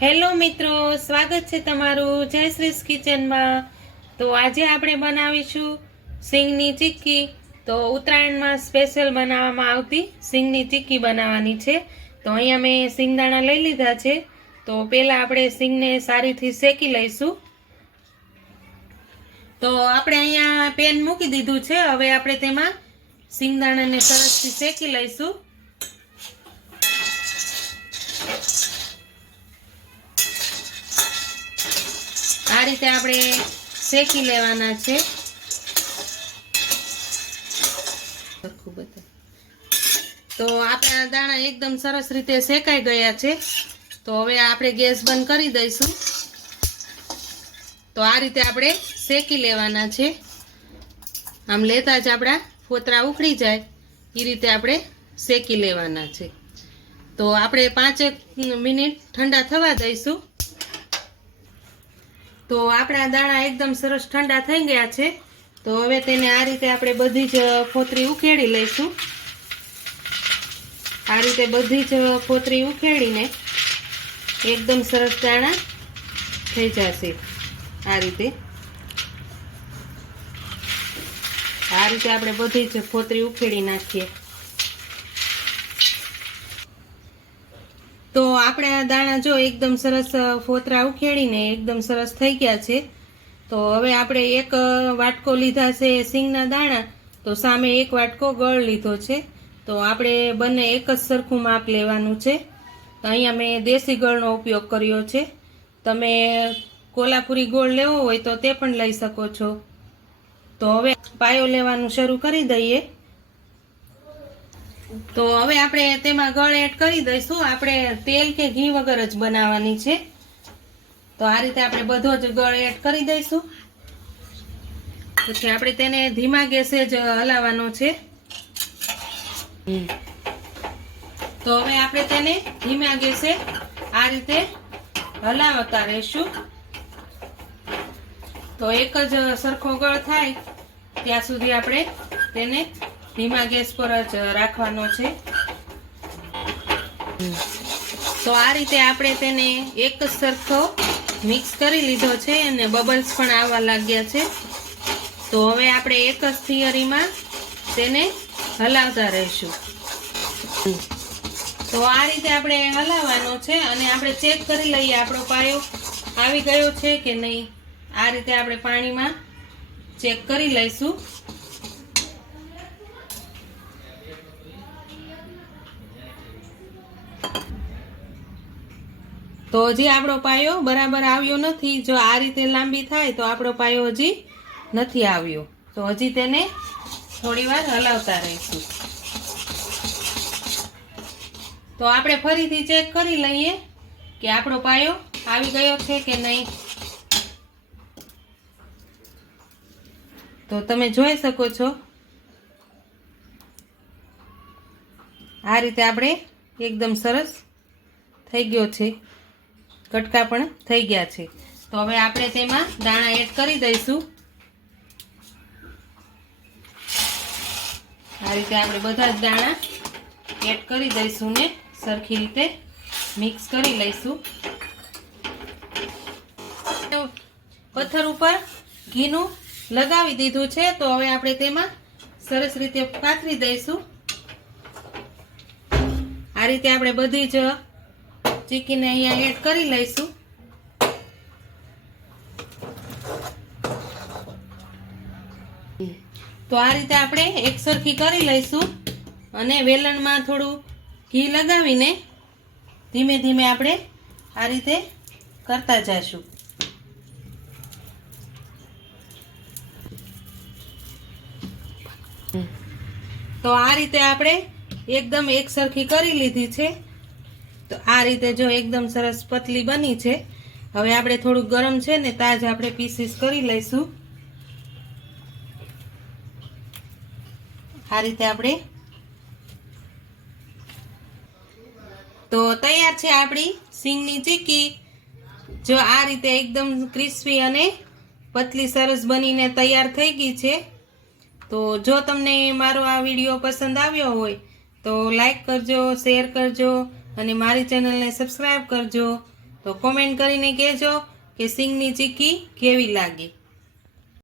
Hello મિત્રો, સ્વાગત છે તમારું જયશ્રીસ કિચનમાં। તો આજે આપણે બનાવીશું સિંગની ચીક્કી। તો ઉત્તરાયણમાં સ્પેશિયલ બનાવવામાં આવતી સિંગની ચીક્કી બનાવવાની છે। તો અહીંયા મેં સિંગદાણા લઈ લીધા છે। તો પહેલાં આપણે સિંગને સારીથી શેકી લઈશું। તો આપણે અહીંયા પેન મૂકી દીધું છે। હવે આપણે તેમાં સિંગદાણાને સરસથી શેકી લઈશું। આ રીતે આપણે શેકી લેવાના છે। તો આપણા દાણા એકદમ સરસ રીતે શેકાઈ ગયા છે। તો હવે આપણે ગેસ બંધ કરી દઈશું। તો આ રીતે આપણે શેકી લેવાના છે। આમ લેતા જ આપણા ફોતરા ઉખડી જાય એ રીતે આપણે શેકી લેવાના છે। તો આપણે 5 મિનિટ ઠંડા થવા દઈશું। તો આપણા દાણા એકદમ સરસ ઠંડા થઈ ગયા છે। તો હવે તેને આ રીતે આપણે બધી જ ફોતરી ઉખેડી લઈશું। આ રીતે બધી જ ફોતરી ઉખેડીને એકદમ સરસ દાણા થઈ જશે। આ રીતે આપણે બધી જ ફોતરી ઉખેડી નાખીએ। તો આપણે આ દાણા જો એકદમ સરસ ફોતરા ઉખેડીને એકદમ સરસ થઈ ગયા છે। તો હવે આપણે એક વાટકો લીધા છે સિંગના દાણા, તો સામે એક વાટકો ગળ લીધો છે। તો આપણે બંને એક જ સરખું માપ લેવાનું છે। તો અહીંયા મેં દેશી ગળનો ઉપયોગ કર્યો છે। તમે કોલ્હાપુરી ગોળ લેવો હોય તો તે પણ લઈ શકો છો। તો હવે પાયો લેવાનું શરૂ કરી દઈએ। તો હવે આપણે તેમાં ગળ એડ કરી દઈશું। આપણે તેલ કે ઘી વગર જ બનાવવાની છે। તો આ રીતે આપણે બધો જ ગળ એડ કરી દઈશું। પછી આપણે તેને ધીમા ગેસે જ હલાવવાનો છે। તો હવે આપણે તેને ધીમા ગેસે આ રીતે હલાવતા રહીશું। તો એક જ સરખો ગળ થાય ત્યાં સુધી આપણે તેને ધીમા ગેસ પર જ રાખવાનો છે। તો આ રીતે આપણે તેને એક જ સરખો મિક્સ કરી લીધો છે અને બબલ્સ પણ આવવા લાગ્યા છે। તો હવે આપણે એક જ થિયરીમાં તેને હલાવતા રહીશું। તો આ રીતે આપણે હલાવવાનો છે અને આપણે ચેક કરી લઈએ આપણો પાયો આવી ગયો છે કે નહીં। આ રીતે આપણે પાણીમાં ચેક કરી લઈશું। તો હજી આપણો પાયો બરાબર આવ્યો નથી। જો આ રીતે લાંબી થાય તો આપણો પાયો હજી નથી આવ્યો। તો હજી તેને થોડીવાર હલાવતા રહીશું। તો આપણે ફરીથી ચેક કરી લઈએ કે આપણો પાયો આવી ગયો છે કે નહીં। તો તમે જોઈ શકો છો આ રીતે આપણે એકદમ સરસ થઈ ગયો છે। કટકા પણ થઈ ગયા છે। તો હવે આપણે તેમાં દાણા એડ કરી દઈશું। આ રીતે આપણે બધા જ દાણા એડ કરી દઈશું ને સરખી રીતે મિક્સ કરી લઈશું। પથ્થર ઉપર ઘીનું લગાવી દીધું છે। તો હવે આપણે તેમાં સરસ રીતે પાથરી દઈશું। આ રીતે આપણે બધી જ ચીકીને અહીંયા એડ કરી લઈશું। તો આ રીતે આપણે એક સરખી કરી લઈશું અને વેલણમાં થોડું ઘી લગાવીને ધીમે ધીમે આપણે આ રીતે કરતા જઈશું। તો આ રીતે આપણે એકદમ એક સરખી કરી લીધી છે। તો આ રીતે જો એકદમ સરસ પતલી બની છે। હવે આપણે થોડું ગરમ છે ને તાજ આપણે પીસીસ કરી લઈશું। આ રીતે આપણે તો તૈયાર છે આપણી સિંગની ચીક્કી। જો આ રીતે એકદમ ક્રિસ્પી અને પતલી સરસ બનીને તૈયાર થઈ ગઈ છે। તો જો તમને મારો આ વિડીયો પસંદ આવ્યો હોય તો લાઈક કરજો, શેર કરજો અને મારી ચેનલને સબસ્ક્રાઈબ કરજો। તો તો કોમેન્ટ કરીને કહેજો કે સિંગની ચીક્કી કેવી લાગી.